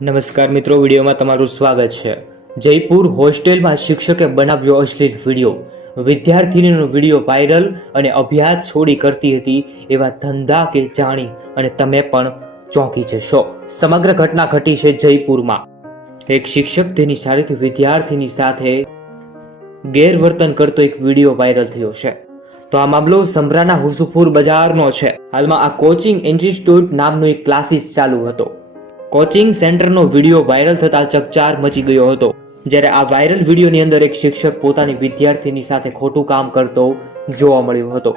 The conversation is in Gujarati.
નમસ્કાર મિત્રો, વિડીયોમાં તમારું સ્વાગત છે। જયપુર હોસ્ટેલમાં શિક્ષકે બનાવ્યો અશ્લીલ વિડીયો। વિદ્યાર્થીનીનો વિડીયો વાયરલ અને અભ્યાસ છોડી કરતી હતી એવા ધંધા કે જાણી અને તમે પણ ચોંકી જશો। સમગ્ર ઘટના ઘટી છે જયપુરમાં। એક શિક્ષક તેની શારીરિક વિદ્યાર્થીની સાથે ગેરવર્તન કરતો એક વિડીયો વાયરલ થયો છે। તો આ મામલો સંભરાના હુસુફુર બજારનો છે। હાલમાં આ કોચિંગ ઇન્સ્ટિટ્યૂટ નામનો એક ક્લાસીસ ચાલુ હતો। કોચિંગ સેન્ટરનો વિડીયો વાયરલ થતા ચકચાર મચી ગયો હતો। જ્યારે આ વાયરલ વિડીયોની અંદર એક શિક્ષક પોતાની વિદ્યાર્થીની સાથે ખોટું કામ કરતો જોવા મળ્યો હતો।